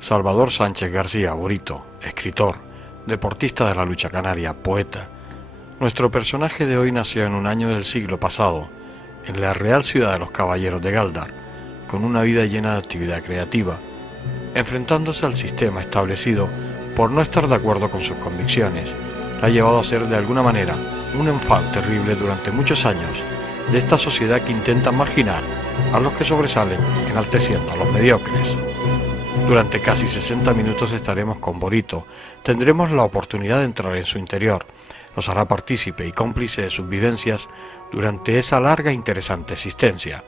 Salvador Sánchez García Borito, escritor, deportista de la lucha canaria, poeta. Nuestro personaje de hoy nació en un año del siglo pasado, en la real ciudad de los Caballeros de Gáldar, con una vida llena de actividad creativa, enfrentándose al sistema establecido por no estar de acuerdo con sus convicciones. La ha llevado a ser de alguna manera un enfant terrible durante muchos años de esta sociedad que intenta marginar a los que sobresalen, enalteciendo a los mediocres. Durante casi 60 minutos estaremos con Borito. Tendremos la oportunidad de entrar en su interior. Nos hará partícipe y cómplice de sus vivencias durante esa larga e interesante existencia.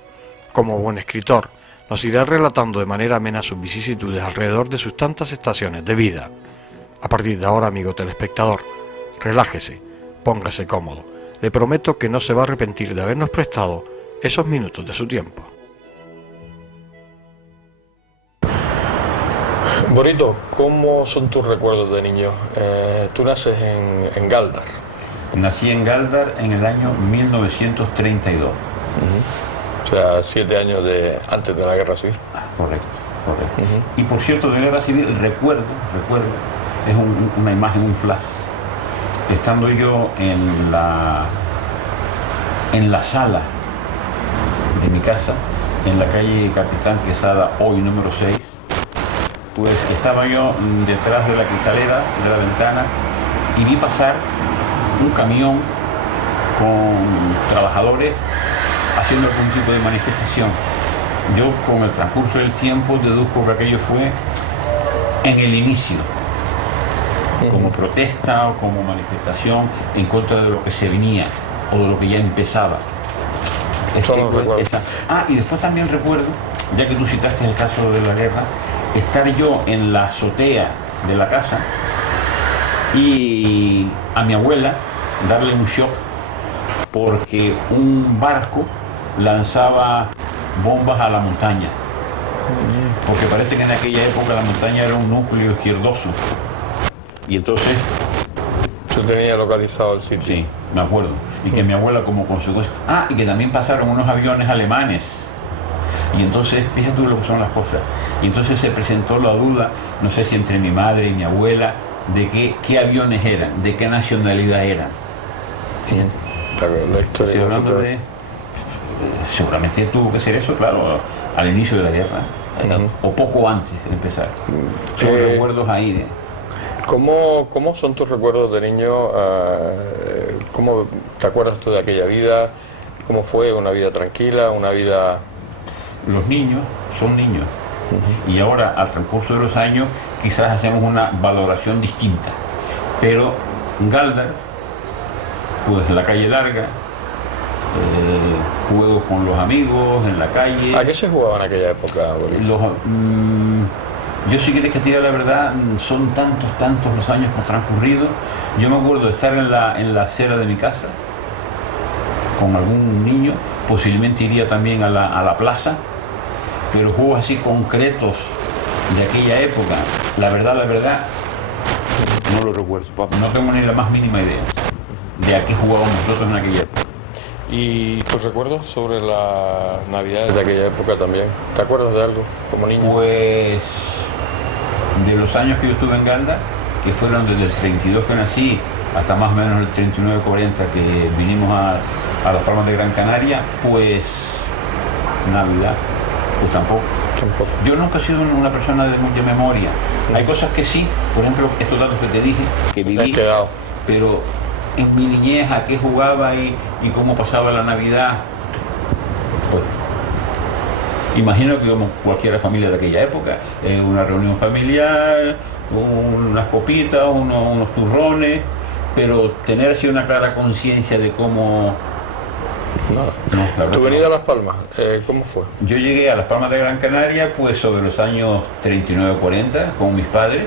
Como buen escritor, nos irá relatando de manera amena sus vicisitudes alrededor de sus tantas estaciones de vida. A partir de ahora, amigo telespectador, relájese, póngase cómodo. Le prometo que no se va a arrepentir de habernos prestado esos minutos de su tiempo. Borito, ¿cómo son tus recuerdos de niño? Tú naces en Gáldar. Nací en Gáldar en el año 1932. O sea, 7 años antes de la Guerra Civil. Correcto. Y por cierto, de la Guerra Civil recuerdo, es una imagen, un flash. Estando yo en la sala de mi casa, en la calle Capitán Quesada, hoy número 6, pues estaba yo detrás de la cristalera de la ventana y vi pasar un camión con trabajadores haciendo algún tipo de manifestación. Yo, con el transcurso del tiempo, deduzco que aquello fue en el inicio, como protesta o como manifestación en contra de lo que se venía o de lo que ya empezaba. Y después también recuerdo, ya que tú citaste el caso de la guerra, estar yo en la azotea de la casa y a mi abuela darle un shock porque un barco lanzaba bombas a la montaña, porque parece que en aquella época la montaña era un núcleo izquierdoso y entonces yo tenía localizado el sitio. Sí, me acuerdo. Y que mi abuela, como consecuencia, y que también pasaron unos aviones alemanes. Y entonces, fíjate tú lo que son las cosas. Y entonces se presentó la duda, no sé si entre mi madre y mi abuela, de qué aviones eran, de qué nacionalidad eran. Fíjate. La historia. Estoy hablando de... Seguramente tuvo que ser eso, claro, al inicio de la guerra, o poco antes de empezar. Son recuerdos ahí de... ¿Cómo son tus recuerdos de niño? ¿Cómo te acuerdas tú de aquella vida? ¿Cómo fue una vida tranquila, una vida...? Los niños son niños. Y ahora, al transcurso de los años, quizás hacemos una valoración distinta. Pero en Gáldar, pues la calle larga, juegos con los amigos en la calle. ¿A qué se jugaba en aquella época? Yo, si quieres que te diga la verdad, son tantos los años que han transcurrido. Yo me acuerdo de estar en la acera de mi casa con algún niño, posiblemente iría también a la plaza, pero juegos así concretos de aquella época, la verdad, no lo recuerdo. No tengo ni la más mínima idea de a qué jugábamos nosotros en aquella época. ¿Y tus recuerdos sobre las navidades de aquella época también? ¿Te acuerdas de algo como niño? Pues de los años que yo estuve en Gáldar, que fueron desde el 32 que nací hasta más o menos el 39-40 que vinimos a las Palmas de Gran Canaria, pues Navidad, pues tampoco. Yo nunca he sido una persona de mucha memoria. Hay cosas que sí, por ejemplo, estos datos que te dije, que viví, pero en mi niñez a qué jugaba y cómo pasaba la Navidad, pues imagino que como cualquier familia de aquella época, en una reunión familiar, unas copitas, unos turrones, pero tener así una clara conciencia de cómo... No, ¿Tu venida a Las Palmas, cómo fue? Yo llegué a Las Palmas de Gran Canaria pues sobre los años 39-40 con mis padres,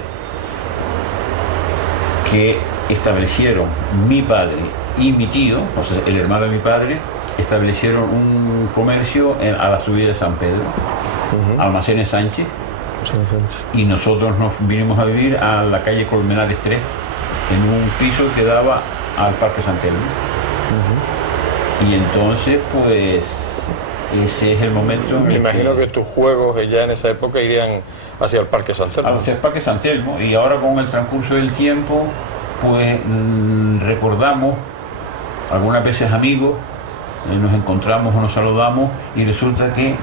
que establecieron mi padre y mi tío, o sea, el hermano de mi padre, establecieron un comercio a la subida de San Pedro, Almacenes Sánchez, y nosotros nos vinimos a vivir a la calle Colmenares 3, en un piso que daba al Parque San Telmo. Y entonces, pues, ese es el momento. Me imagino que tus juegos ya en esa época irían hacia el Parque San Telmo. Hacia el Parque San Telmo, y ahora con el transcurso del tiempo, pues recordamos, algunas veces amigos, nos encontramos o nos saludamos, y resulta que,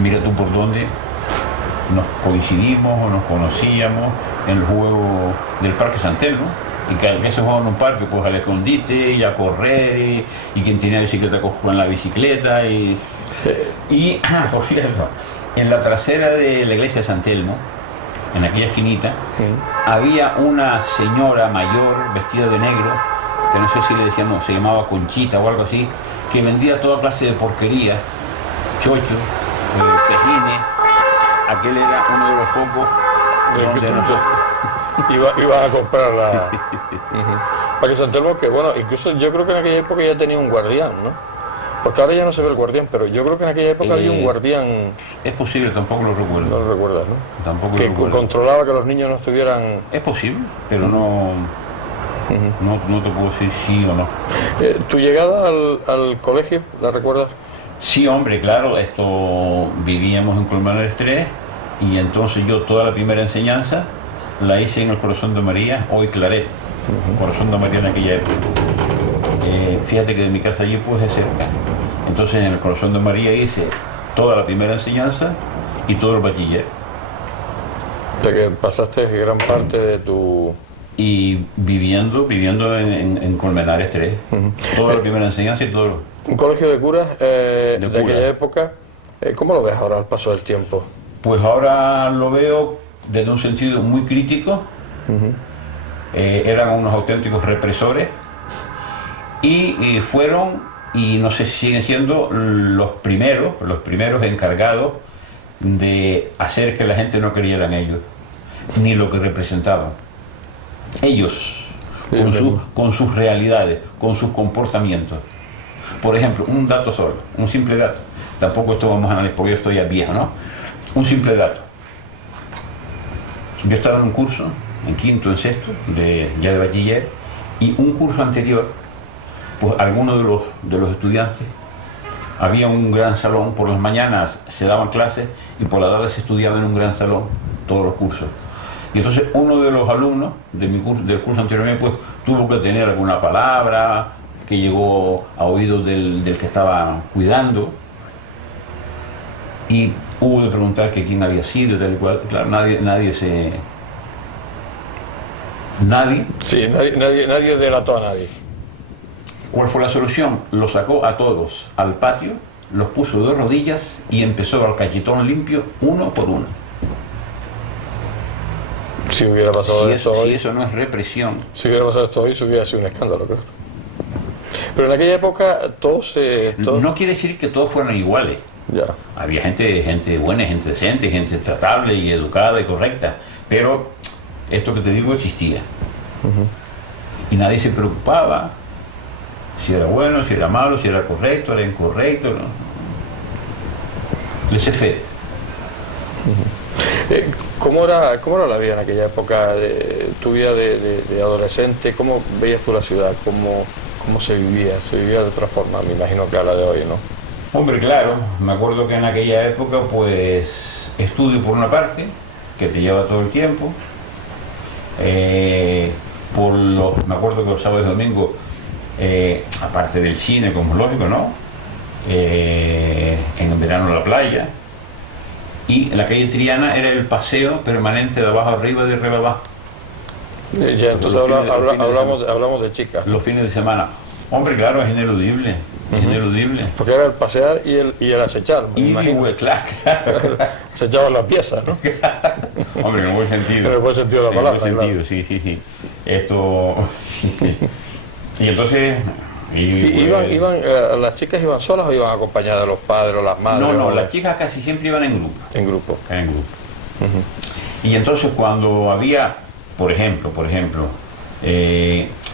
mira tú por dónde nos coincidimos o nos conocíamos en el juego del Parque San Telmo. Y que se jugaba en un parque, pues al escondite y a correr, y quien tenía bicicleta con la bicicleta. Y por cierto, en la trasera de la iglesia de San Telmo, en aquella esquinita, había una señora mayor vestida de negro, que no sé si le decíamos, se llamaba Conchita o algo así, que vendía toda clase de porquería, chochos, pejines. Aquel era uno de los focos donde nosotros iba a comprar la Parque San Telmo, que bueno, incluso yo creo que en aquella época ya tenía un guardián, ¿no? Porque ahora ya no se ve el guardián, pero yo creo que en aquella época había un guardián. Es posible, tampoco lo recuerdo. No lo recuerdas, ¿no? Tampoco que lo recuerdo. Controlaba que los niños no estuvieran. Es posible, pero no te puedo decir sí o no. ¿Tu llegada al colegio, la recuerdas? Sí, hombre, claro, vivíamos en Colmenares 3, y entonces yo toda la primera enseñanza la hice en el Corazón de María, hoy Claret, Corazón de María en aquella época. Fíjate que de mi casa allí pues es cerca. Entonces en el Corazón de María hice toda la primera enseñanza y todo el bachiller. O sea que pasaste gran parte de tu... Y viviendo en Colmenares 3, toda la primera enseñanza y todo. Un colegio de curas de aquella época, ¿cómo lo ves ahora al paso del tiempo? Pues ahora lo veo desde un sentido muy crítico. Eran unos auténticos represores y fueron, y no sé si siguen siendo, los primeros encargados de hacer que la gente no creyera en ellos, ni lo que representaban. Ellos, con sus realidades, con sus comportamientos. Por ejemplo, un dato solo, un simple dato. Tampoco esto vamos a analizar porque yo estoy ya viejo, ¿no? Un simple dato. Yo estaba en un curso, en quinto, en sexto, ya de bachiller, y un curso anterior, pues algunos de los estudiantes, había un gran salón, por las mañanas se daban clases y por la tarde se estudiaba en un gran salón todos los cursos. Y entonces uno de los alumnos del curso anterior, pues tuvo que tener alguna palabra que llegó a oídos del que estaba cuidando, y hubo de preguntar que quién había sido y tal y cual. Claro, nadie delató a nadie. ¿Cuál fue la solución? Los sacó a todos al patio, los puso de rodillas y empezó al cachetón limpio, uno por uno. Si hubiera pasado si eso no es represión. Si hubiera pasado esto hoy, se hubiera sido un escándalo, claro. Pero en aquella época todos... No quiere decir que todos fueran iguales. Ya. Había gente buena, gente decente, gente tratable y educada y correcta, pero esto que te digo existía. Y nadie se preocupaba si era bueno, si era malo, si era correcto, era incorrecto, ¿no? Laissez-faire. ¿Cómo era la vida en aquella época, tu vida de adolescente? ¿Cómo veías tú la ciudad? ¿Cómo se vivía? Se vivía de otra forma, me imagino que a la de hoy, ¿no? Hombre, claro, me acuerdo que en aquella época, pues, estudio por una parte, que te lleva todo el tiempo. Me acuerdo que los sábados y domingos, aparte del cine, como es lógico, ¿no? En verano la playa. Y la calle Triana era el paseo permanente de abajo arriba y de arriba abajo. Ya, entonces hablamos de chicas. Los fines de semana. Hombre, claro, es ineludible. Es ineludible. Porque era el pasear y el acechar, me imagino. Claro. Acechaban las piezas, ¿no? Hombre, en el buen sentido. En el buen sentido de la palabra. En el buen sentido, claro. sí. Esto... Sí. Y entonces... ¿Las chicas iban solas o iban acompañadas de los padres o las madres? No, las chicas casi siempre iban en grupo. En grupo. Y entonces cuando había, por ejemplo,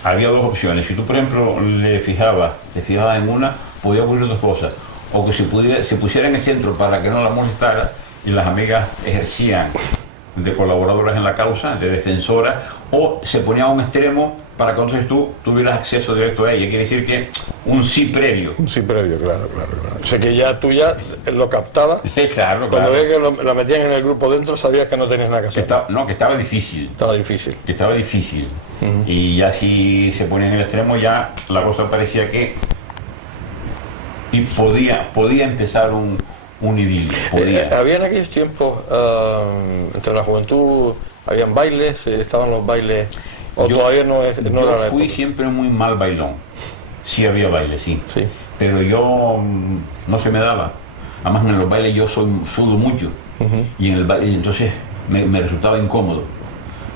había dos opciones. Si tú, por ejemplo, te fijabas en una, podía ocurrir dos cosas. O que se pusiera en el centro para que no la molestara, y las amigas ejercían de colaboradoras en la causa, de defensoras, o se ponía a un extremo para que entonces tú tuvieras acceso directo a ella. Quiere decir que un sí previo. Un sí previo, claro. O sea que ya tú ya lo captabas. Claro, cuando ves que lo metían en el grupo dentro, sabías que no tenías nada que hacer. Que estaba difícil. Que estaba difícil. Y ya si se ponía en el extremo, ya la cosa parecía que y podía empezar un idilio. Había en aquellos tiempos, entre la juventud, habían bailes, estaban los bailes, o todavía no era la fui época. siempre muy mal bailón. Sí había bailes, sí. Pero yo no se me daba. Además en los bailes yo sudo mucho. Y en el baile, entonces me resultaba incómodo.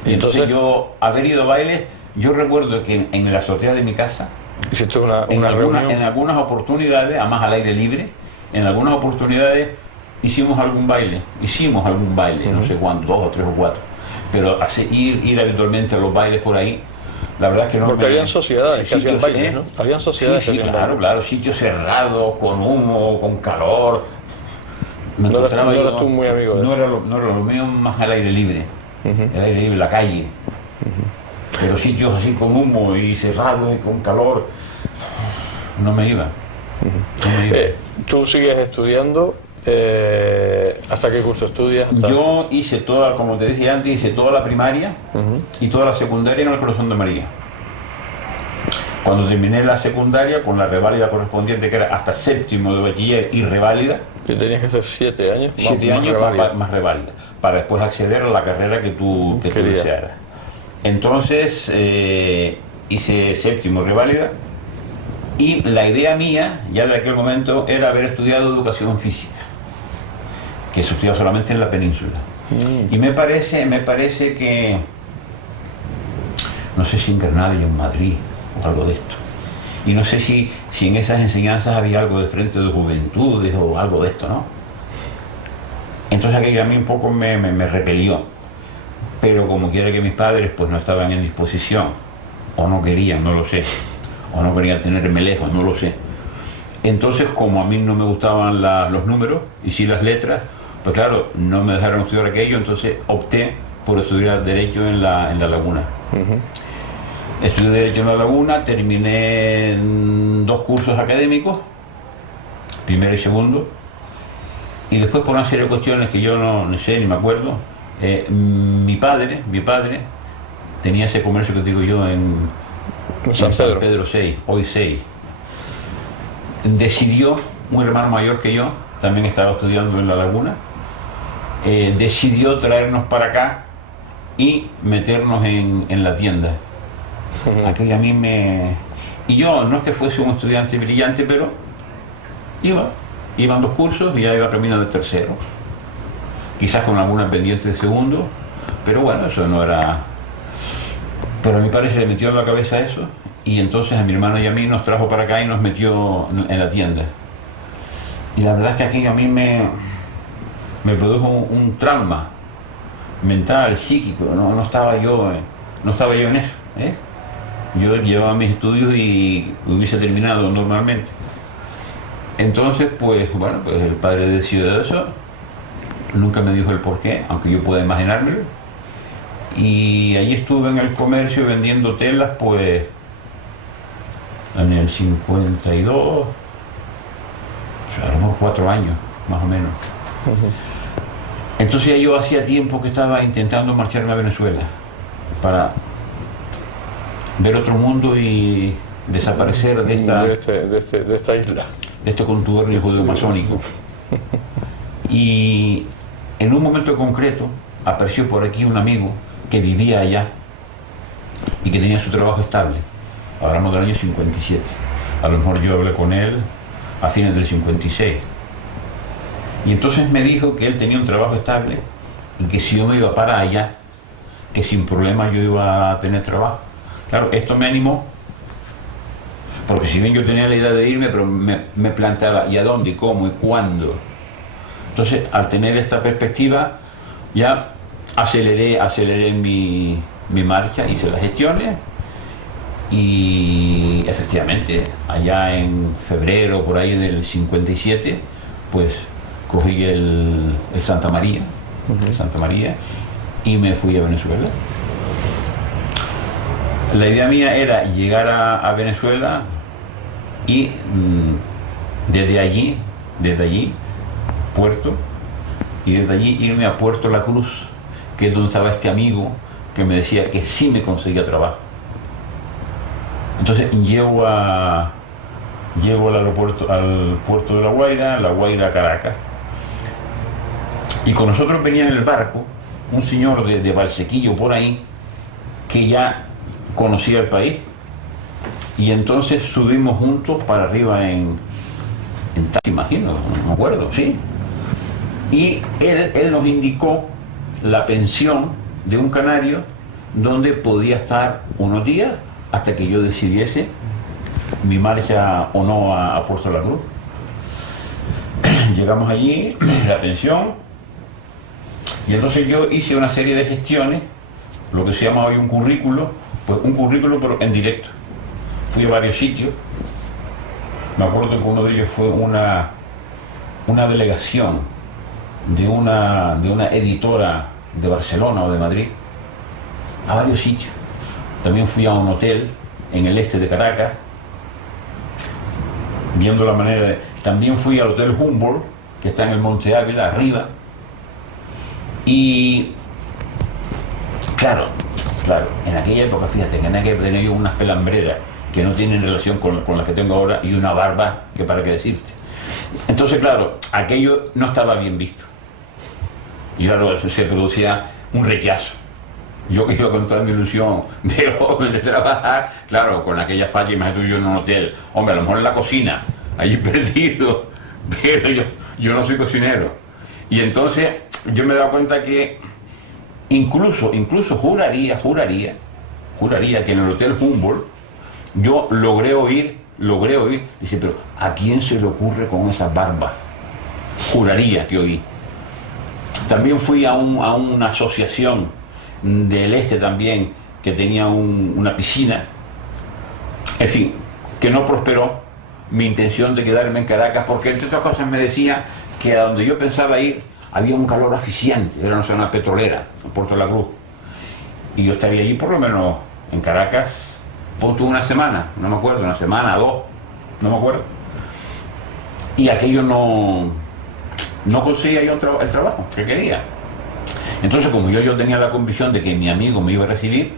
Y entonces yo, haber ido a bailes, yo recuerdo que en la azotea de mi casa, hiciste una reunión. En algunas oportunidades, además al aire libre, en algunas oportunidades hicimos algún baile, no sé cuántos, 2 o 3 o 4, pero ir habitualmente a los bailes por ahí, la verdad es que no. Porque habían sociedades que hacían bailes, ¿no? Habían sociedades que hacían bailes. Claro, sitios cerrados, con humo, con calor. No eras tú muy amigo de eso. No era lo mío, más al aire libre, el aire libre, la calle. Pero sitios así con humo y cerrados y con calor, no me iba. ¿Tú sigues estudiando? ¿Hasta qué curso estudias? Yo hice toda, como te dije antes, hice toda la primaria y toda la secundaria en el Corazón de María. Cuando terminé la secundaria, con la reválida correspondiente, que era hasta 7º de bachiller y reválida. Que tenías que hacer 7 años. 7 años más reválida, para después acceder a la carrera que tú desearas. Entonces hice 7º reválida, y la idea mía ya de aquel momento era haber estudiado educación física, que se estudia solamente en la península. Y me parece que, no sé si en Granada y en Madrid o algo de esto, y no sé si en esas enseñanzas había algo de Frente de Juventudes o algo de esto, ¿no? Entonces aquello a mí un poco me repelió. Pero como quiera que mis padres pues no estaban en disposición, o no querían, no lo sé, o no querían tenerme lejos, no lo sé. Entonces, como a mí no me gustaban los números y sí las letras, pues claro, no me dejaron estudiar aquello, entonces opté por estudiar Derecho en la Laguna. Estudié Derecho en la Laguna, terminé 2 cursos académicos, primero y segundo, y después por una serie de cuestiones que yo no sé ni me acuerdo. Mi padre tenía ese comercio que digo yo en San Pedro 6, hoy 6. Decidió, un hermano mayor que yo, también estaba estudiando en La Laguna, decidió traernos para acá y meternos en la tienda. Aquello a mí y yo no es que fuese un estudiante brillante, pero iban 2 cursos y ya iba camino del tercero. Quizás con alguna pendiente de segundo, pero bueno, eso no era. Pero a mi padre se le metió en la cabeza eso, y entonces a mi hermano y a mí nos trajo para acá y nos metió en la tienda. Y la verdad es que aquello a mí me produjo un trauma mental, psíquico. No estaba yo en eso. Yo llevaba mis estudios y hubiese terminado normalmente. Entonces, pues bueno, pues el padre decidió eso. Nunca me dijo el porqué, aunque yo pueda imaginármelo. Y allí estuve en el comercio vendiendo telas, pues en el 52, o sea, a lo mejor 4 años, más o menos. Entonces yo hacía tiempo que estaba intentando marcharme a Venezuela para ver otro mundo y desaparecer de esta isla, de este contubernio judeo-masónico. Y en un momento concreto apareció por aquí un amigo que vivía allá y que tenía su trabajo estable. Hablamos del año 57. A lo mejor yo hablé con él a fines del 56. Y entonces me dijo que él tenía un trabajo estable y que si yo me iba para allá, que sin problema yo iba a tener trabajo. Claro, esto me animó, porque si bien yo tenía la idea de irme, pero me planteaba ¿y a dónde, y cómo, y cuándo? Entonces, al tener esta perspectiva, ya aceleré mi marcha, hice las gestiones Y efectivamente, allá en febrero, por ahí del 57, pues cogí el Santa María, el Santa María, y me fui a Venezuela. La idea mía era llegar a Venezuela y desde allí, Puerto, y desde allí irme a Puerto La Cruz, que es donde estaba este amigo que me decía que sí me conseguía trabajo. Entonces llego al aeropuerto, al puerto de La Guaira a Caracas, y con nosotros venía en el barco un señor de Valsequillo por ahí que ya conocía el país, y entonces subimos juntos para arriba en taxi, imagino, no me acuerdo, sí. Y él nos indicó la pensión de un canario donde podía estar unos días hasta que yo decidiese mi marcha o no a Puerto La Cruz. Llegamos allí, la pensión, y entonces yo hice una serie de gestiones, lo que se llama hoy un currículo, pues un currículo pero en directo. Fui a varios sitios, me acuerdo que uno de ellos fue una delegación de una editora de Barcelona o de Madrid, a varios sitios. También fui a un hotel en el este de Caracas, viendo la manera de... También fui al Hotel Humboldt, que está en el Monte Ávila, arriba. Y claro, en aquella época, fíjate, que en aquella época tenía yo unas pelambreras que no tienen relación con las que tengo ahora, y una barba que para qué decirte. Entonces, claro, aquello no estaba bien visto. Y claro, se producía un rechazo. Yo que iba con toda mi ilusión de joven de trabajar, claro, con aquella falla, imagínate yo en un hotel, hombre, a lo mejor en la cocina, allí perdido, pero yo no soy cocinero. Y entonces yo me he dado cuenta que incluso juraría que en el Hotel Humboldt yo logré oír, dice, pero ¿a quién se le ocurre con esa barba? Juraría que oí. También fui a una asociación del este también, que tenía una piscina. En fin, que no prosperó mi intención de quedarme en Caracas, porque entre otras cosas me decía que a donde yo pensaba ir había un calor asfixiante, era una zona petrolera, en Puerto La Cruz, y yo estaría allí por lo menos en Caracas, ponte una semana, no me acuerdo, una semana, dos, no me acuerdo, y aquello no conseguía yo el trabajo que quería. Entonces, como yo tenía la convicción de que mi amigo me iba a recibir,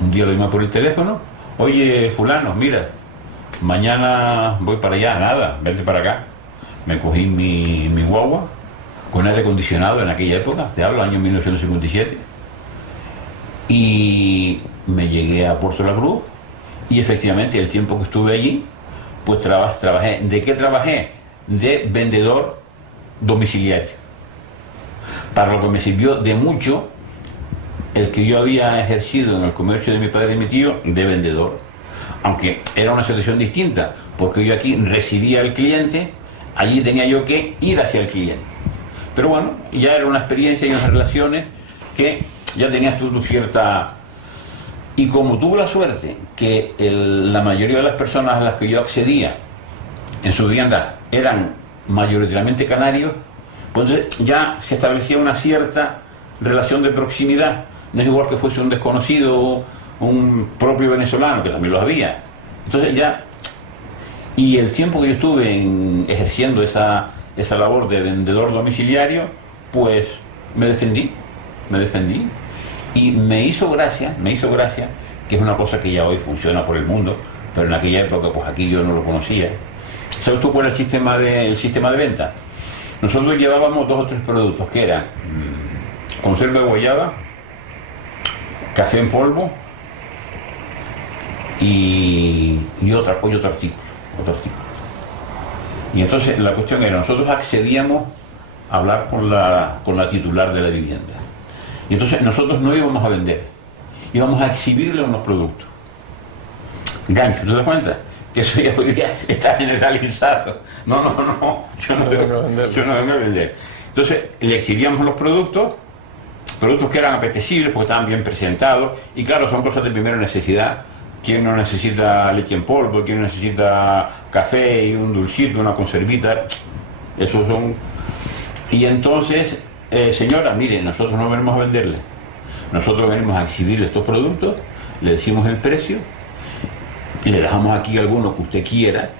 un día lo llamé por el teléfono, oye, fulano, mira, mañana voy para allá, nada, vente para acá. Me cogí mi guagua, con aire acondicionado en aquella época, te hablo, año 1957, y me llegué a Puerto La Cruz, y efectivamente el tiempo que estuve allí, pues trabajé. ¿De qué trabajé? De vendedor domiciliario. Para lo que me sirvió de mucho el que yo había ejercido en el comercio de mi padre y mi tío de vendedor, aunque era una situación distinta, porque yo aquí recibía al cliente, allí tenía yo que ir hacia el cliente. Pero bueno, ya era una experiencia y unas relaciones que ya tenías tú cierta... Y como tuve la suerte que la mayoría de las personas a las que yo accedía en su vivienda eran mayoritariamente canarios, entonces ya se establecía una cierta relación de proximidad. No es igual que fuese un desconocido, un propio venezolano, que también lo había. Entonces ya, y el tiempo que yo estuve ejerciendo esa labor de vendedor domiciliario, pues me defendí, y me hizo gracia, que es una cosa que ya hoy funciona por el mundo, pero en aquella época pues aquí yo no lo conocía. ¿Sabes tú cuál era el sistema de venta? Nosotros llevábamos 2 o 3 productos, que eran conserva de guayaba, café en polvo y otro artículo. Y entonces la cuestión era, nosotros accedíamos a hablar con la titular de la vivienda. Y entonces nosotros no íbamos a vender, íbamos a exhibirle unos productos. Gancho, ¿te das cuenta? Que eso ya hoy día está generalizado. No, yo no vengo a vender. Entonces le exhibíamos los productos que eran apetecibles porque estaban bien presentados, y claro, son cosas de primera necesidad, ¿Quién no necesita leche en polvo? ¿Quién necesita café y un dulcito, una conservita? Esos son... Y entonces, señora, mire, nosotros no venimos a venderle. Nosotros venimos a exhibirle estos productos, le decimos el precio, y le dejamos aquí alguno que usted quiera,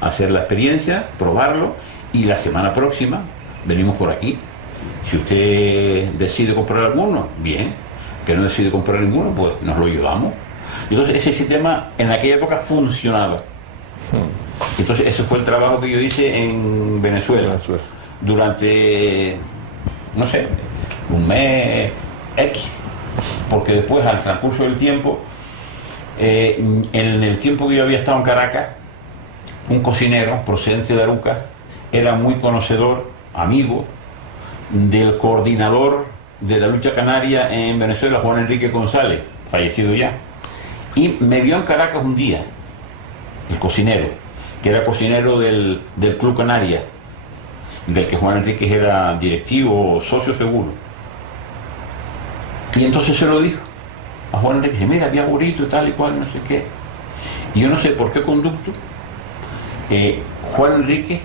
hacer la experiencia, probarlo, y la semana próxima venimos por aquí. Si usted decide comprar alguno, bien. Que no decide comprar ninguno, pues nos lo llevamos. Entonces ese sistema en aquella época funcionaba. Entonces ese fue el trabajo que yo hice en Venezuela. Durante, no sé, un mes X. Porque después, al transcurso del tiempo, en el tiempo que yo había estado en Caracas, un cocinero procedente de Aruca era muy conocedor, amigo, del coordinador de la lucha canaria en Venezuela, Juan Enrique González, fallecido ya. Y me vio en Caracas un día, el cocinero, que era cocinero del Club Canaria, del que Juan Enrique era directivo, socio seguro. Y entonces se lo dijo a Juan Enrique, dice, mira, había burrito y tal y cual, no sé qué. Y yo no sé por qué conducto, Juan Enrique,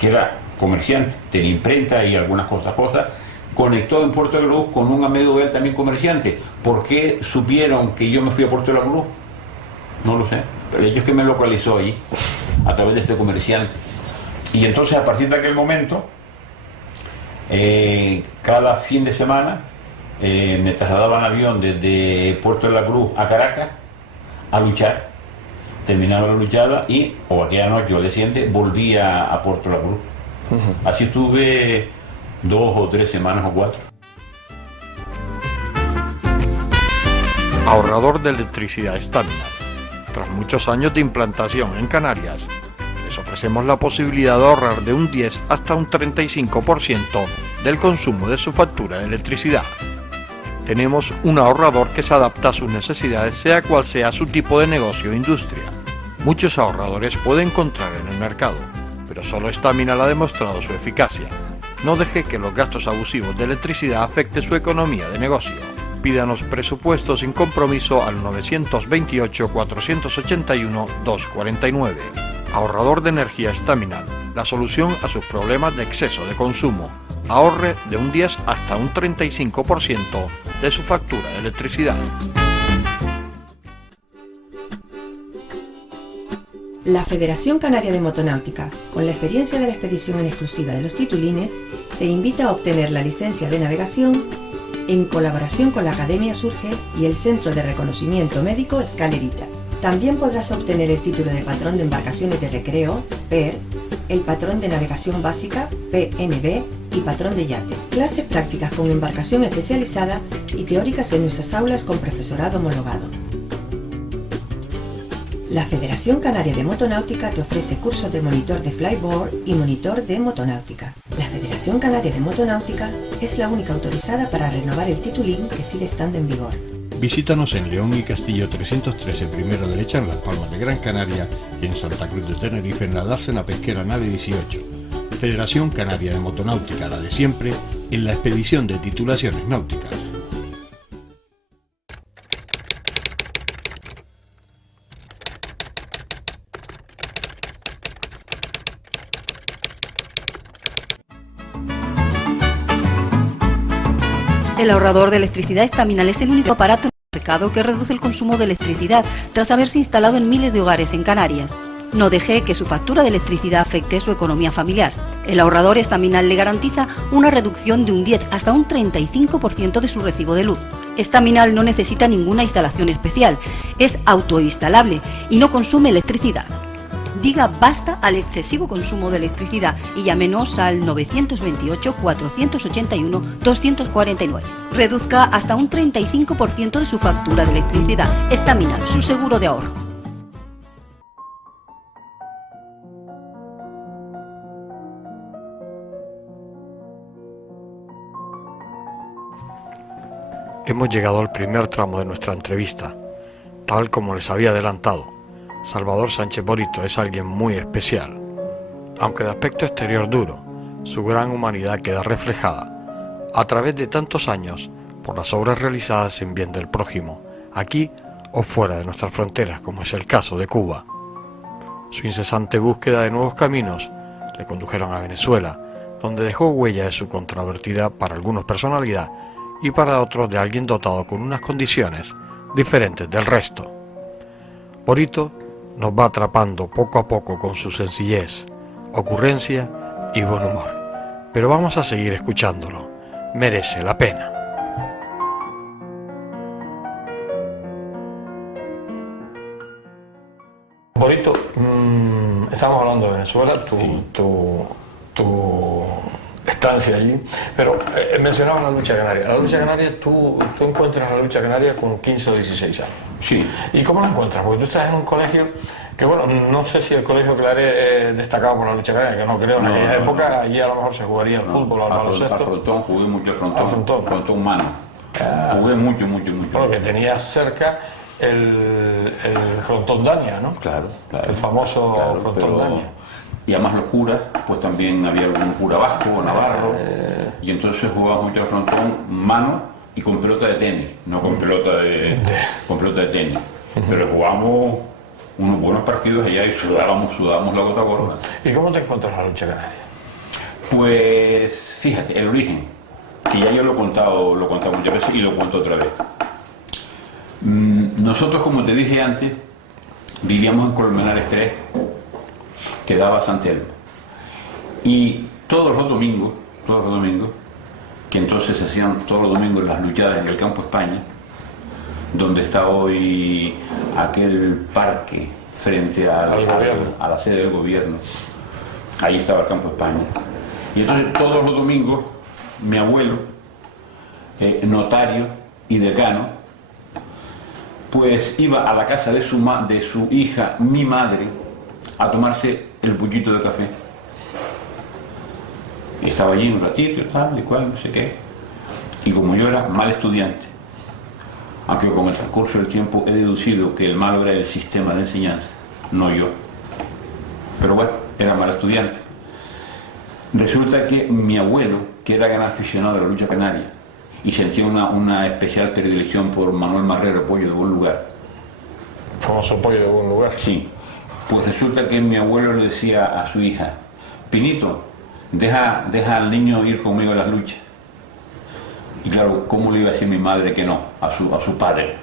que era comerciante, tenía imprenta y algunas cosas, conectó en Puerto de la Cruz con un amigo de él también comerciante. ¿Por qué supieron que yo me fui a Puerto de la Cruz? No lo sé. Pero ellos que me localizó allí, a través de este comerciante. Y entonces, a partir de aquel momento, cada fin de semana, me trasladaba en avión desde Puerto de la Cruz a Caracas a luchar. Terminaba la luchada y, o aquella noche o al día siguiente, volvía a Puerto de la Cruz. Así estuve 2 o 3 semanas o 4. Ahorrador de electricidad Staminar. Tras muchos años de implantación en Canarias, les ofrecemos la posibilidad de ahorrar de un 10 hasta un 35% del consumo de su factura de electricidad. Tenemos un ahorrador que se adapta a sus necesidades, sea cual sea su tipo de negocio o industria. Muchos ahorradores puede encontrar en el mercado, pero solo Staminar ha demostrado su eficacia. No deje que los gastos abusivos de electricidad afecten su economía de negocio. Pídanos presupuesto sin compromiso al 921-481-249. Ahorrador de energía Staminar, la solución a sus problemas de exceso de consumo. Ahorre de un 10 hasta un 35% de su factura de electricidad. La Federación Canaria de Motonáutica, con la experiencia de la expedición en exclusiva de los titulines, te invita a obtener la licencia de navegación en colaboración con la Academia Surge y el Centro de Reconocimiento Médico Escaleritas. También podrás obtener el título de patrón de embarcaciones de recreo, PER, el patrón de navegación básica, PNB, y patrón de yate. Clases prácticas con embarcación especializada y teóricas en nuestras aulas con profesorado homologado. La Federación Canaria de Motonáutica te ofrece cursos de monitor de flyboard y monitor de motonáutica. La Federación Canaria de Motonáutica es la única autorizada para renovar el titulín que sigue estando en vigor. Visítanos en León y Castillo 313, primera derecha, en Las Palmas de Gran Canaria, y en Santa Cruz de Tenerife, en la dársena pesquera nave 18. Federación Canaria de Motonáutica, la de siempre, en la expedición de titulaciones náuticas. El ahorrador de electricidad Staminar es el único aparato en el mercado que reduce el consumo de electricidad tras haberse instalado en miles de hogares en Canarias. No deje que su factura de electricidad afecte su economía familiar. El ahorrador Staminar le garantiza una reducción de un 10 hasta un 35% de su recibo de luz. Staminar no necesita ninguna instalación especial, es autoinstalable y no consume electricidad. Diga basta al excesivo consumo de electricidad y llámenos al 928-481-249. Reduzca hasta un 35% de su factura de electricidad. Staminar, su seguro de ahorro. Hemos llegado al primer tramo de nuestra entrevista. Tal como les había adelantado, Salvador Sánchez Borito es alguien muy especial. Aunque de aspecto exterior duro, su gran humanidad queda reflejada a través de tantos años por las obras realizadas en bien del prójimo. Aquí o fuera de nuestras fronteras, como es el caso de Cuba. Su incesante búsqueda de nuevos caminos le condujeron a Venezuela, donde dejó huella de su controvertida para algunos personalidad y para otros de alguien dotado con unas condiciones diferentes del resto. Borito nos va atrapando poco a poco con su sencillez, ocurrencia y buen humor, pero vamos a seguir escuchándolo, merece la pena. Borito, estamos hablando de Venezuela, tu estancia allí, pero mencionabas la lucha canaria. La lucha canaria, tú encuentras la lucha canaria con 15 o 16 años. Sí. ¿Y cómo la encuentras? Porque tú estás en un colegio que, bueno, no sé si el colegio Claret es destacado por la lucha canaria, que no creo, en aquella época allí a lo mejor se jugaría el fútbol o el baloncesto. Al frontón, jugué mucho al frontón. Al frontón. Frontón mano. Jugué mucho. Porque tenías cerca el frontón Dania, ¿no? Claro. El famoso frontón Dania. Y además los curas, pues también había algún cura vasco o navarro, y entonces jugábamos mucho al frontón mano y con pelota de tenis, no con pelota de tenis. Pero jugábamos unos buenos partidos allá y sudábamos la gota gorda. ¿Y cómo te encuentras la lucha canaria? Pues fíjate, el origen, que ya yo lo he contado muchas veces y lo cuento otra vez. Nosotros, como te dije antes, vivíamos en Colmenares 3, que daba San Telmo. Y todos los domingos, que entonces se hacían todos los domingos las luchadas en el Campo España, donde está hoy aquel parque frente a la sede del gobierno, ahí estaba el Campo España. Y entonces todos los domingos mi abuelo, notario y decano, pues iba a la casa de su hija, mi madre, a tomarse el pullito de café. Y estaba allí un ratito, tal y cual, no sé qué. Y como yo era mal estudiante, aunque con el transcurso del tiempo he deducido que el malo era el sistema de enseñanza, no yo. Pero bueno, era mal estudiante. Resulta que mi abuelo, que era gran aficionado de la lucha canaria, y sentía una especial predilección por Manuel Marrero, Pollo de Buen Lugar. ¿Famoso Pollo de Buen Lugar? Sí. Pues resulta que mi abuelo le decía a su hija: Pinito, deja al niño ir conmigo a las luchas. Y claro, ¿cómo le iba a decir mi madre que no a su padre?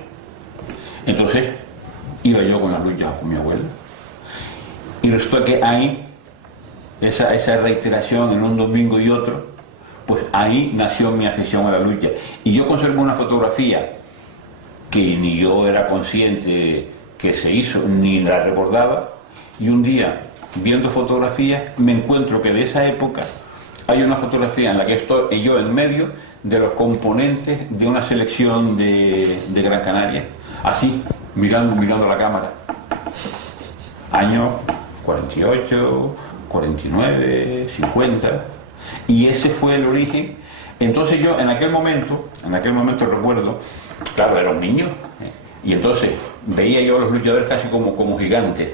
Entonces, iba yo con las luchas con mi abuelo. Y resulta que ahí, esa reiteración en un domingo y otro, pues ahí nació mi afición a la lucha. Y yo conservo una fotografía que ni yo era consciente que se hizo, ni la recordaba, y un día, viendo fotografías, me encuentro que de esa época hay una fotografía en la que estoy yo en medio de los componentes de una selección de Gran Canaria, así, mirando la cámara. Años 48, 49, 50, y ese fue el origen. Entonces yo en aquel momento recuerdo, claro, era un niño, y entonces veía yo a los luchadores casi como gigantes,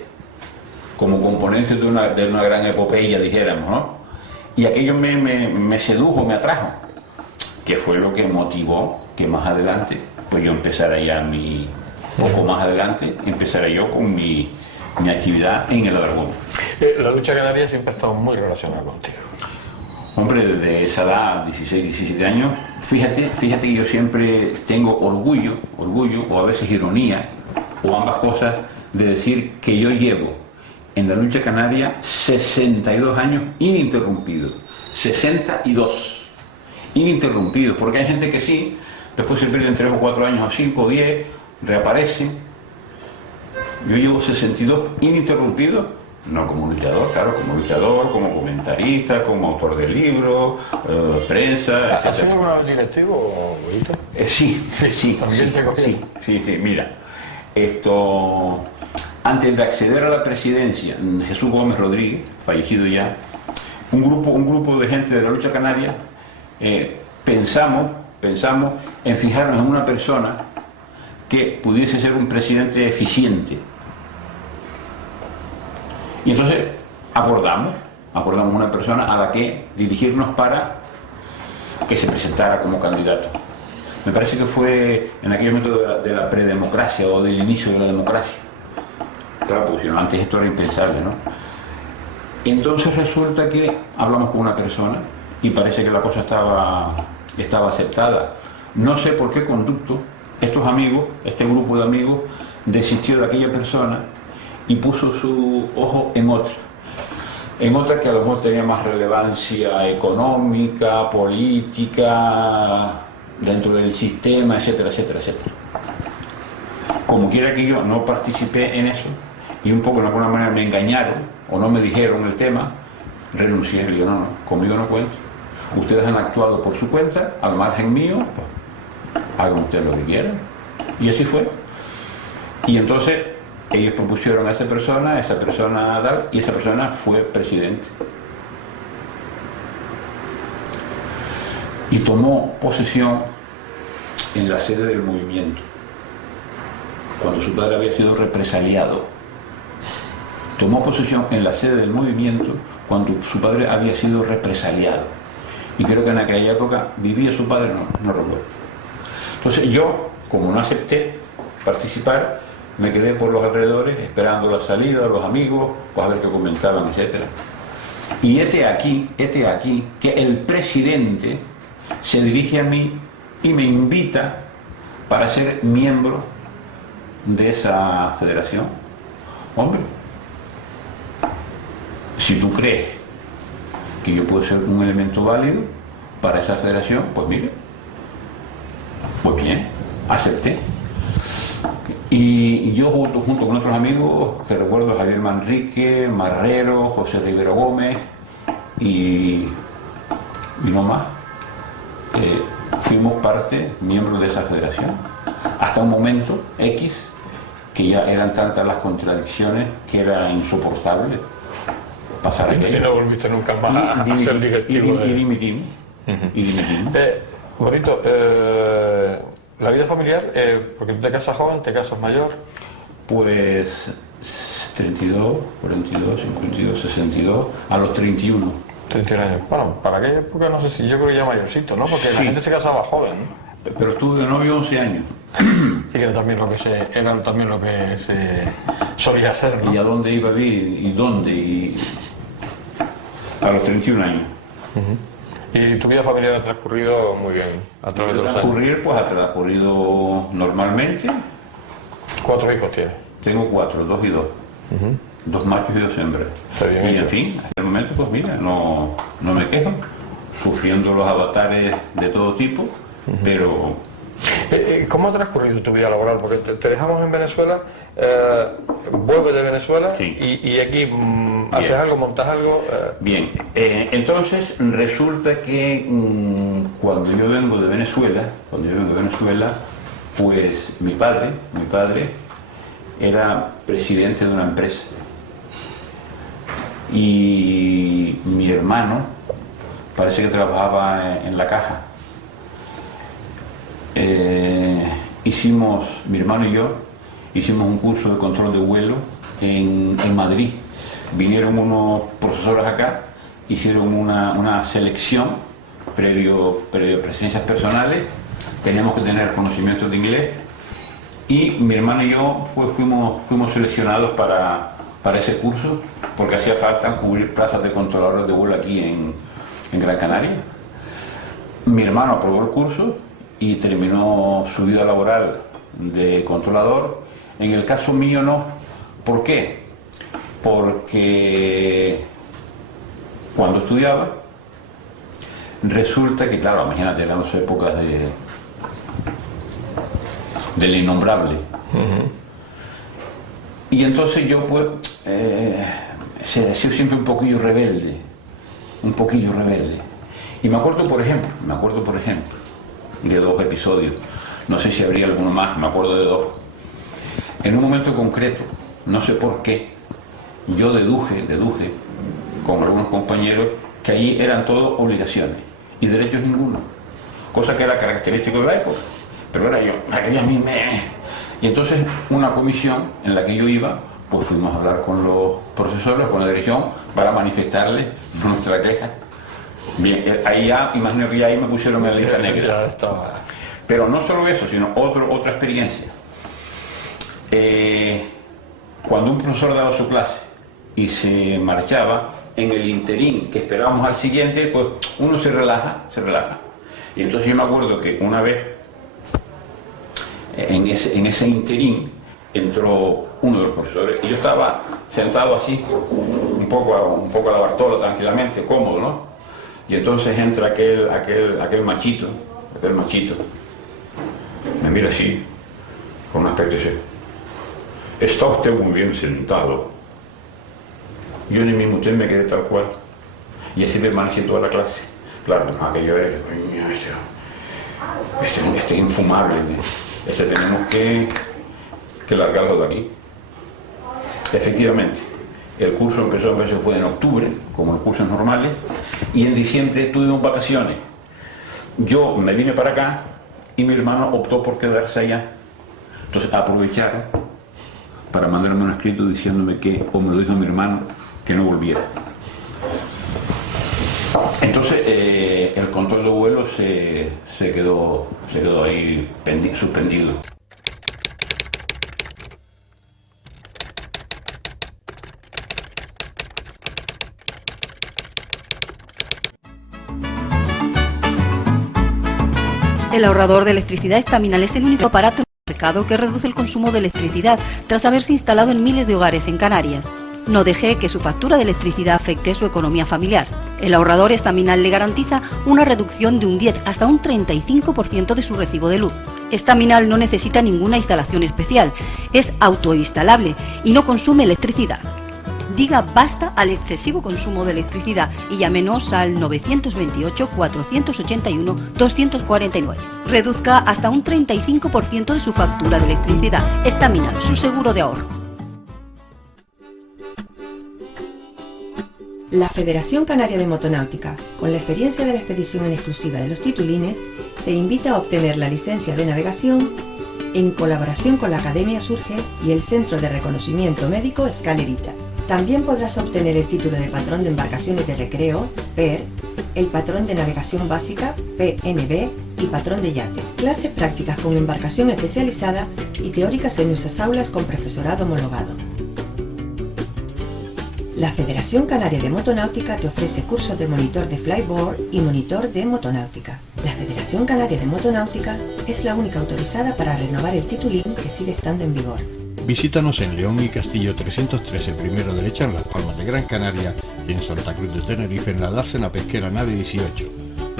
como componentes de una gran epopeya, dijéramos, ¿no? Y aquello me sedujo, me atrajo, que fue lo que motivó que más adelante, pues yo empezara ya poco más adelante, empezara yo con mi actividad en el Dragón. La lucha canaria siempre ha estado muy relacionada contigo. Hombre, desde esa edad, 16, 17 años, fíjate que yo siempre tengo orgullo, o a veces ironía, o ambas cosas, de decir que yo llevo en la lucha canaria 62 años ininterrumpidos. 62 ininterrumpidos, porque hay gente que sí, después se pierden 3 o 4 años o 5 o 10, reaparecen. Yo llevo 62 ininterrumpidos. No como luchador, claro, como luchador, como comentarista, como autor de libros, prensa, etc. ¿Has sido alguna vez directivo, Borito? Sí, mira. Antes de acceder a la presidencia, Jesús Gómez Rodríguez, fallecido ya, un grupo de gente de la lucha canaria, pensamos en fijarnos en una persona que pudiese ser un presidente eficiente. Y entonces acordamos una persona a la que dirigirnos para que se presentara como candidato. Me parece que fue en aquel momento de la predemocracia o del inicio de la democracia. Claro, porque si no, antes esto era impensable, ¿no? Entonces resulta que hablamos con una persona y parece que la cosa estaba aceptada. No sé por qué conducto estos amigos, este grupo de amigos, desistió de aquella persona y puso su ojo en otra que a lo mejor tenía más relevancia económica, política, dentro del sistema, etcétera, etcétera, etcétera. Como quiera que yo no participé en eso y un poco de alguna manera me engañaron o no me dijeron el tema, renuncié. Le digo, no, conmigo no cuento. Ustedes han actuado por su cuenta, al margen mío, pues, hagan ustedes lo que quieran. Y así fue. Y entonces ellos propusieron a esa persona tal, y esa persona fue presidente. Y tomó posesión en la sede del movimiento, cuando su padre había sido represaliado. Tomó posesión en la sede del movimiento cuando su padre había sido represaliado. Y creo que en aquella época vivía su padre, no recuerdo. Entonces yo, como no acepté participar, me quedé por los alrededores esperando la salida de los amigos, pues a ver qué comentaban, etc. Y este aquí, que el presidente se dirige a mí y me invita para ser miembro de esa federación. Hombre, si tú crees que yo puedo ser un elemento válido para esa federación, pues mire, pues bien, acepté. Y yo junto con otros amigos, que recuerdo, Javier Manrique, Marrero, José Rivero Gómez y no más, fuimos miembros de esa federación, hasta un momento X, que ya eran tantas las contradicciones que era insoportable pasar aquello. Y no volviste nunca más a ser directivo y dimitimos. Bonito, la vida familiar, porque tú te casas joven, te casas mayor. Pues 32, 42, 52, 62, a los 31. 31 años. Bueno, para aquella época no sé si, yo creo que ya mayorcito, ¿no? Porque la gente se casaba joven, ¿no? Pero estuve de novio 11 años. Sí, que era también lo que se solía hacer, ¿no? ¿Y a dónde iba a vivir? ¿Y dónde? A los 31 años. Y tu vida familiar ha transcurrido muy bien a través de los años. Pues ha transcurrido normalmente. ¿Cuántos hijos tienes? Tengo 4, 2 y 2. 2 machos y 2 hembras. Y en fin, hasta el momento, pues mira, no me quejo, sufriendo los avatares de todo tipo, pero... ¿Cómo ha transcurrido tu vida laboral? Porque te dejamos en Venezuela, vuelves de Venezuela, sí. y aquí haces algo, montas algo. Bien, entonces resulta que cuando yo vengo de Venezuela, pues mi padre era presidente de una empresa y mi hermano parece que trabajaba en la caja. Mi hermano y yo hicimos un curso de control de vuelo en Madrid. Vinieron unos profesores acá, hicieron una selección previo presencias personales, teníamos que tener conocimientos de inglés y mi hermano y yo fuimos seleccionados para ese curso porque hacía falta cubrir plazas de controladores de vuelo aquí en Gran Canaria. Mi hermano aprobó el curso y terminó su vida laboral de controlador. En el caso mío no. ¿Por qué? Porque cuando estudiaba, resulta que, claro, imagínate, eran las épocas del innombrable. Y entonces yo, pues, he sido siempre un poquillo rebelde. Y me acuerdo, por ejemplo, de 2 episodios, no sé si habría alguno más, me acuerdo de 2. En un momento concreto, no sé por qué, yo deduje con algunos compañeros que allí eran todo obligaciones y derechos ninguno, cosa que era característico de la época, pero era yo a mí Y entonces una comisión en la que yo iba, pues fuimos a hablar con los profesores, con la dirección, para manifestarles nuestra queja. Bien, ahí ya, imagino que ya ahí me pusieron en la lista negra. Pero no solo eso, sino otra experiencia. Cuando un profesor daba su clase y se marchaba, en el interín que esperábamos al siguiente, pues uno se relaja. Y entonces yo me acuerdo que una vez, en ese interín, entró uno de los profesores y yo estaba sentado así, un poco a la Bartola, tranquilamente, cómodo, ¿no? Y entonces entra aquel machito, me mira así, con un aspecto así: está usted muy bien sentado. Yo ni mismo usted me quedé tal cual. Y así permanecí toda la clase. Claro, aquello era, este es infumable, tenemos que largarlo de aquí. Efectivamente, el curso empezó, fue en octubre, como en cursos normales, y en diciembre tuvimos vacaciones. Yo me vine para acá y mi hermano optó por quedarse allá. Entonces aprovecharon para mandarme un escrito diciéndome que, o me lo dijo mi hermano, que no volviera. Entonces el control de vuelo se quedó ahí suspendido. El ahorrador de electricidad Estaminal es el único aparato en el mercado que reduce el consumo de electricidad tras haberse instalado en miles de hogares en Canarias. No deje que su factura de electricidad afecte su economía familiar. El ahorrador Estaminal le garantiza una reducción de un 10 hasta un 35% de su recibo de luz. Estaminal no necesita ninguna instalación especial, es autoinstalable y no consume electricidad. Diga basta al excesivo consumo de electricidad y llámenos al 928 481 249. Reduzca hasta un 35% de su factura de electricidad. Estaminal, su seguro de ahorro. La Federación Canaria de Motonáutica, con la experiencia de la expedición en exclusiva de los titulines, te invita a obtener la licencia de navegación en colaboración con la Academia Surge y el Centro de Reconocimiento Médico Escaleritas. También podrás obtener el título de patrón de embarcaciones de recreo, PER, el patrón de navegación básica, PNB, y patrón de yate. Clases prácticas con embarcación especializada y teóricas en nuestras aulas con profesorado homologado. La Federación Canaria de Motonáutica te ofrece cursos de monitor de flyboard y monitor de motonáutica. La Federación Canaria de Motonáutica es la única autorizada para renovar el titulín que sigue estando en vigor. Visítanos en León y Castillo 313, primero derecha, en Las Palmas de Gran Canaria, y en Santa Cruz de Tenerife, en la dársena pesquera nave 18.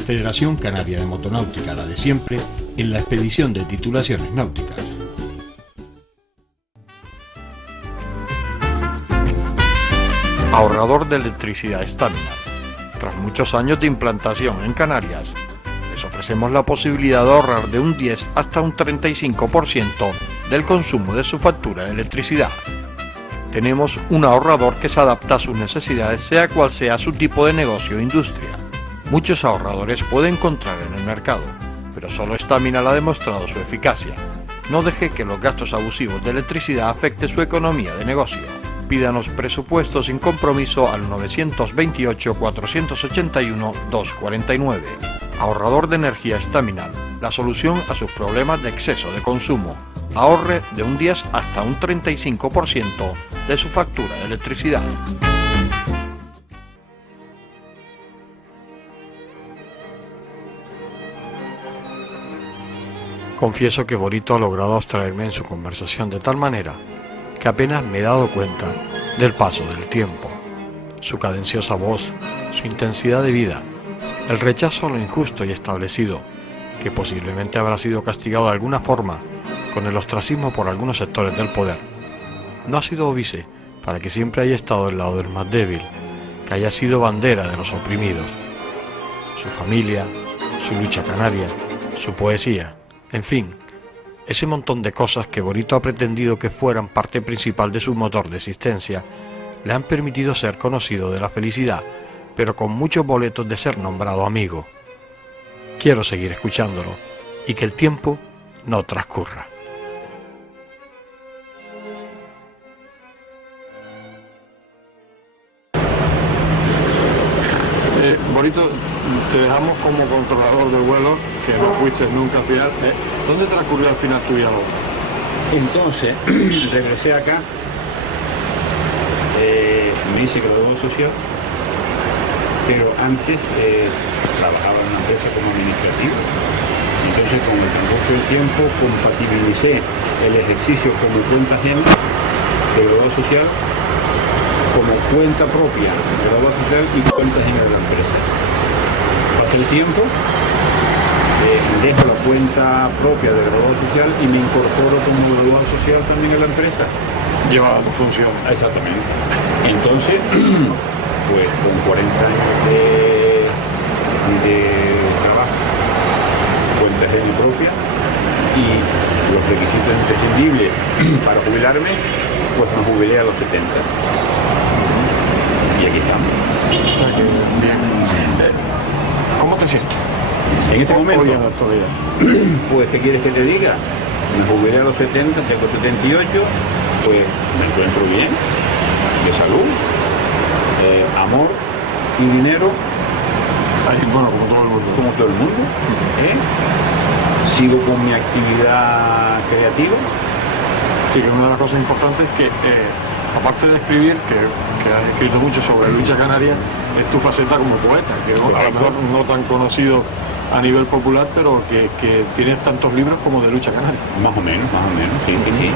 Federación Canaria de Motonáutica, la de siempre, en la expedición de titulaciones náuticas. Ahorrador de electricidad Estaminal. Tras muchos años de implantación en Canarias, les ofrecemos la posibilidad de ahorrar de un 10 hasta un 35% del consumo de su factura de electricidad. Tenemos un ahorrador que se adapta a sus necesidades, sea cual sea su tipo de negocio o industria. Muchos ahorradores puede encontrar en el mercado, pero solo Estaminal ha demostrado su eficacia. No deje que los gastos abusivos de electricidad afecten su economía de negocio. Pídanos presupuesto sin compromiso al 928 481 249. Ahorrador de energía Estaminal, la solución a sus problemas de exceso de consumo. Ahorre de un 10 hasta un 35% de su factura de electricidad. Confieso que Borito ha logrado abstraerme en su conversación de tal manera que apenas me he dado cuenta del paso del tiempo, su cadenciosa voz, su intensidad de vida, el rechazo a lo injusto y establecido, que posiblemente habrá sido castigado de alguna forma con el ostracismo por algunos sectores del poder. No ha sido óbice para que siempre haya estado del lado del más débil, que haya sido bandera de los oprimidos. Su familia, su lucha canaria, su poesía, en fin, ese montón de cosas que Borito ha pretendido que fueran parte principal de su motor de existencia, le han permitido ser conocido de la felicidad, pero con muchos boletos de ser nombrado amigo. Quiero seguir escuchándolo y que el tiempo no transcurra. Borito, te dejamos como controlador de vuelo, que no fuiste nunca al final. ¿Dónde transcurrió al final tu vida? Entonces, regresé acá, me hice graduado social, pero antes trabajaba en una empresa como administrativo. Entonces, con el transcurso del tiempo, compatibilicé el ejercicio como cuenta ajena de graduado social como cuenta propia de graduado social y cuenta ajena de la empresa. Pasa el tiempo, dejo la cuenta propia de graduado social y me incorporo como graduado social también a la empresa. Lleva tu función. Exactamente. Entonces, pues con 40 años de trabajo, cuenta ajena propia y los requisitos imprescindibles para jubilarme, pues me jubilé a los 70. Y aquí estamos. Bien. ¿Cómo te sientes? En este momento, hoy en la actualidad. pues, ¿qué quieres que te diga? Me jubilé a los 70, tengo 78, pues me encuentro bien, de salud, amor y dinero. Ahí, bueno, como todo el mundo. Como todo el mundo. Sigo con mi actividad creativa. Sí, que una de las cosas importantes es que, aparte de escribir, que has escrito mucho sobre lucha canaria, es tu faceta como poeta, que a lo mejor no tan conocido a nivel popular, pero que tienes tantos libros como de lucha canaria. Más o menos, sí, sí.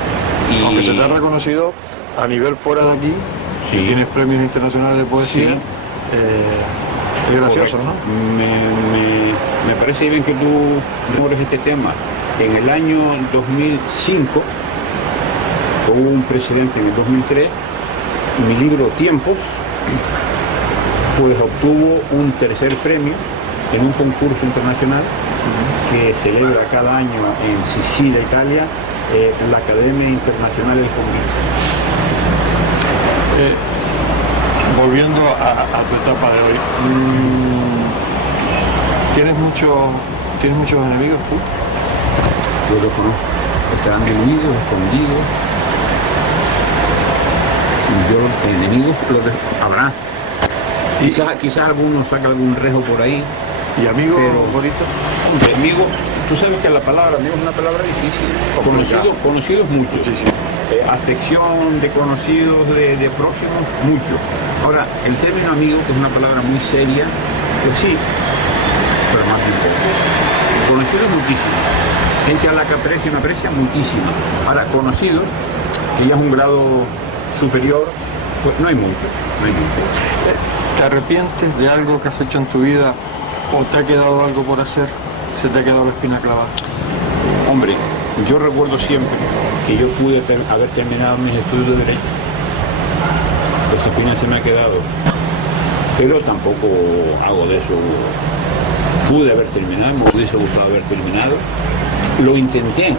Y aunque se te ha reconocido a nivel fuera de aquí, sí, que tienes premios internacionales de poesía, sí. Es gracioso, ¿no? Me parece bien que tú nombres este tema. En el año 2005, hubo un precedente en el 2003, mi libro Tiempos, pues obtuvo un tercer premio en un concurso internacional que celebra cada año en Sicilia, Italia, la Academia Internacional del Congreso. Volviendo a tu etapa de hoy, ¿tienes muchos enemigos tú? Yo los conozco, estarán divididos, escondidos. Yo, enemigos, habrá. Quizás alguno saca algún rejo por ahí. ¿Y amigos, Borito? Amigos, tú sabes que la palabra amigo es una palabra difícil. Conocidos muchos. Sí, sí. Afección de conocidos, de próximos, mucho. Ahora, el término amigo, que es una palabra muy seria, pues sí, pero más bien poco. Conocidos muchísimo. Gente a la que aprecia, me aprecia muchísima. Ahora, conocido, que ya es un grado superior, pues no hay mucho. ¿Te arrepientes de algo que has hecho en tu vida o te ha quedado algo por hacer? ¿Se te ha quedado la espina clavada? Hombre, yo recuerdo siempre que yo pude haber terminado mis estudios de Derecho. Esa espina se me ha quedado. Pero tampoco hago de eso. Pude haber terminado, me hubiese gustado haber terminado. Lo intenté.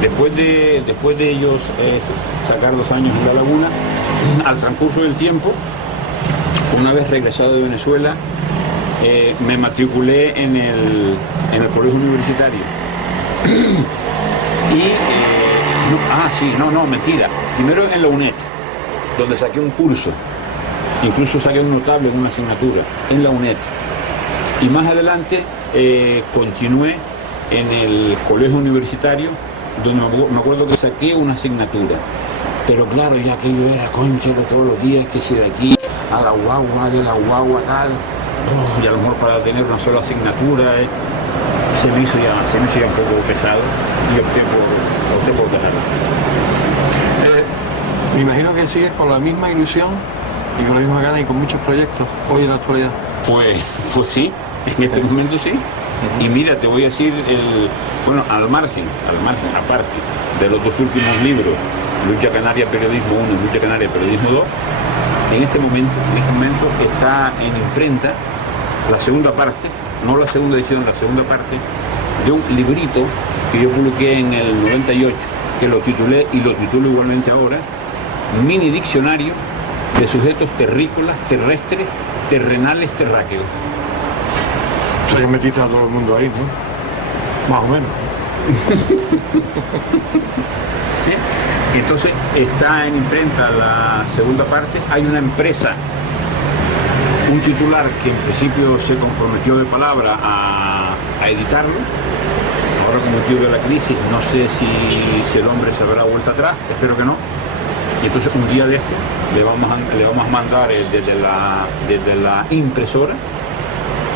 Después de ellos sacar 2 años en La Laguna, al transcurso del tiempo, una vez regresado de Venezuela, me matriculé en el colegio universitario. Y, mentira. Primero en la UNED, donde saqué un curso. Incluso saqué un notable en una asignatura, en la UNED. Y más adelante continué en el colegio universitario, donde me acuerdo que saqué una asignatura. Pero claro, ya aquello era concha de todos los días, que si de aquí a la guagua, de la guagua, tal. Y a lo mejor para tener una sola asignatura se me hizo ya un poco pesado y opté por dejarlo. Me imagino que sigues con la misma ilusión y con la misma gana y con muchos proyectos hoy en la actualidad. Pues sí, en este momento sí. Y mira, te voy a decir, al margen, aparte de los 2 últimos libros, Lucha Canaria Periodismo 1 y Lucha Canaria Periodismo 2, en este momento está en imprenta la segunda parte, no la segunda edición, la segunda parte de un librito que yo publiqué en el 98, que lo titulé y lo titulo igualmente ahora, Mini Diccionario de Sujetos Terrícolas, Terrestres, Terrenales, Terráqueos. O sea, que metiste a todo el mundo ahí, ¿no? Más o menos. Bien. Entonces está en imprenta la segunda parte. Hay una empresa un titular que en principio se comprometió de palabra a editarlo. Ahora, con motivo de la crisis, no sé si el hombre se habrá vuelto atrás, espero que no. Y entonces un día de esto le vamos a mandar desde la impresora,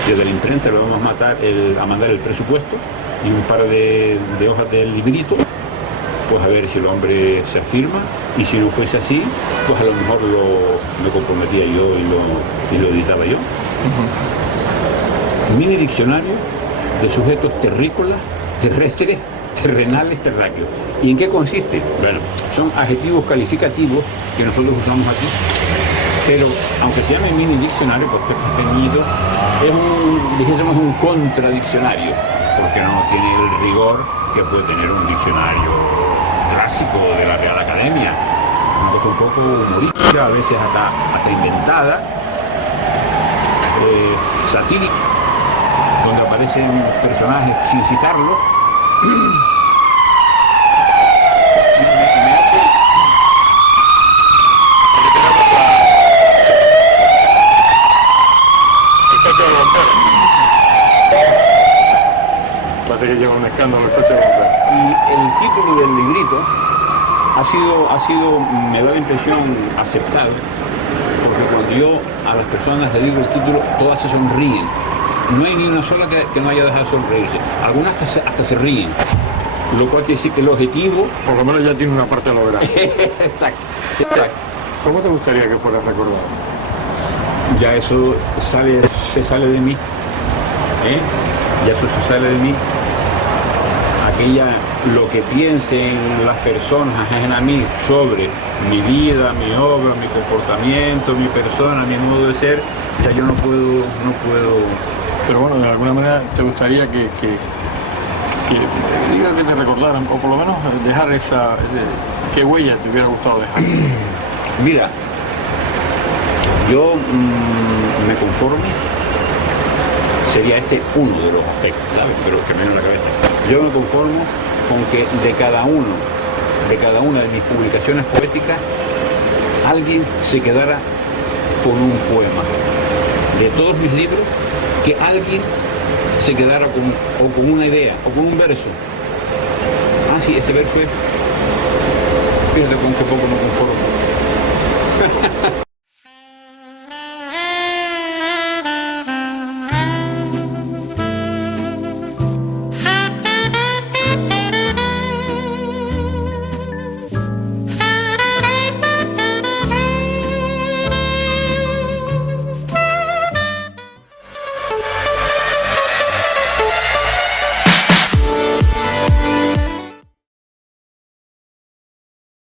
desde la imprenta le vamos a mandar el presupuesto y un par de hojas del librito, pues a ver si el hombre se afirma, y si no fuese así, pues a lo mejor me comprometía yo y lo editaba yo. Mini diccionario de sujetos terrícolas, terrestres, terrenales, terráqueos. ¿Y en qué consiste? Bueno, son adjetivos calificativos que nosotros usamos aquí, pero aunque se llame mini diccionario, porque es pequeñito, dijésemos un contradiccionario, porque no tiene el rigor que puede tener un diccionario clásico de la Real Academia. Una cosa un poco humorística, a veces hasta inventada, satírica, donde aparecen personajes sin citarlos. Parece que lleva un escándalo el coche de bomberos. Y el título del librito ha sido, me da la impresión, aceptado, porque cuando yo a las personas les digo el título, todas se sonríen. No hay ni una sola que no haya dejado de sonreírse. Algunas hasta se ríen. Lo cual quiere decir que el objetivo... Por lo menos ya tiene una parte lograda. Exacto. ¿Cómo te gustaría que fuera recordado? Ya eso se sale de mí. Ya eso se sale de mí. Lo que piensen las personas ajenas a mí sobre mi vida, mi obra, mi comportamiento, mi persona, mi modo de ser, ya yo no puedo. Pero bueno, de alguna manera te gustaría que diga que te recordaran, o por lo menos dejar qué huella te hubiera gustado dejar. Mira, yo me conformo, sería este uno de los aspectos, ¿sabes? Pero que me viene a la cabeza. Yo me conformo con que de cada una de mis publicaciones poéticas, alguien se quedara con un poema. De todos mis libros, que alguien se quedara con una idea, o con un verso. Ah, sí, este verso es... Fíjate con qué poco me conformo.